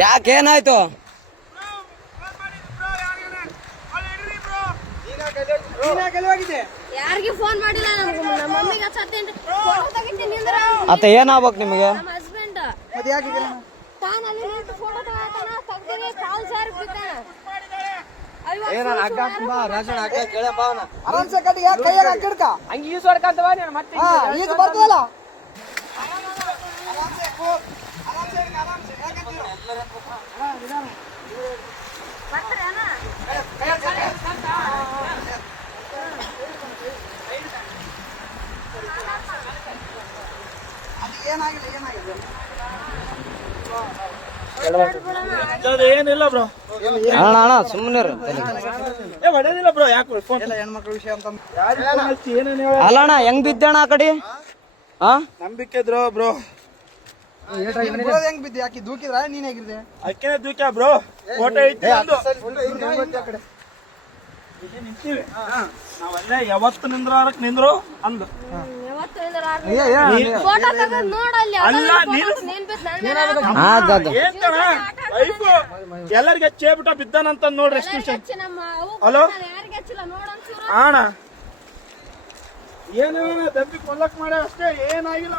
ಯಾಕೇನಾಯ್ತು? ಯಾರಿಗೆ ಫೋನ್ ಮಾಡಿಲ್ಲ, ನಮ್ಮ ಮಮ್ಮಿಗೆ ಹಚ್ಚತ್ತೇನ್ರಿ. ಫೋಟೋ ತೆಗಿತೀನಿ ಅಂದ್ರೆ ಅತ್ತ ಏನಾಗ್ಬೇಕು ನಿಮಗೆ? ನಮ್ಮ ಹಸ್ಬೆಂಡ್ ತಾನು ಅಲ್ಲಿ ನಿಂತು ಫೋಟೋ ತಗೋತಾನ, ತೆಗ್ದಿರಿ ಕಾಲ್ ಜಾರಿ ಬಿದ್ದಾನ. ಏನಿಲ್ಲ ಬ್ರೋ, ಅಣ್ಣ ಸುಮ್ಮನೆ ಹೊಡೆದಿಲ್ಲ ಬ್ರೋ. ಯಾಕೆ ಹೆಣ್ಮಕ್ಳ ವಿಷಯ ಅಂತ ಅಲ್ಲ ಅಣ್ಣ, ಹೆಂಗ್ ಬಿದ್ದಣ್ಣ ಆ ಕಡೆ? ನಂಬಿಕೆ ಇದ್ರು ಬ್ರೋ. ಹೆಂಗ್ ಬಿದ್ದೆ? ಯಾಕೆ ದೂಕಿದ್ರ? ನೀನ್ ಹೇಗಿದ್ದೆ? ಅಕ್ಕೇನೆ ದೂಕ್ಯ ಬ್ರೋ. ಫೋಟೋ ಐತಿ ನಿಂತೀವಿ ನಾವಲ್ಲೇ. ಯಾವತ್ತು ನಿಂದ್ರು ಅಂದು ಫೋಟೋ ತೆಗೆದು ನೋಡಲ್ಲಿ ಅಲ್ಲ ಲೈಫ್ ಎಲ್ಲರಿಗೆ ಚೇಬಿಟ ಬಿದ್ದಾನಂತ ನೋಡ್ರಿ. ಹಲೋ ಅಣ್ಣ, ಏನು ದಬ್ಬಿ ಕೊಲ್ಲಕ್ ಮಾಡ ಅಷ್ಟೇ, ಏನಾಗಿಲ್ಲ.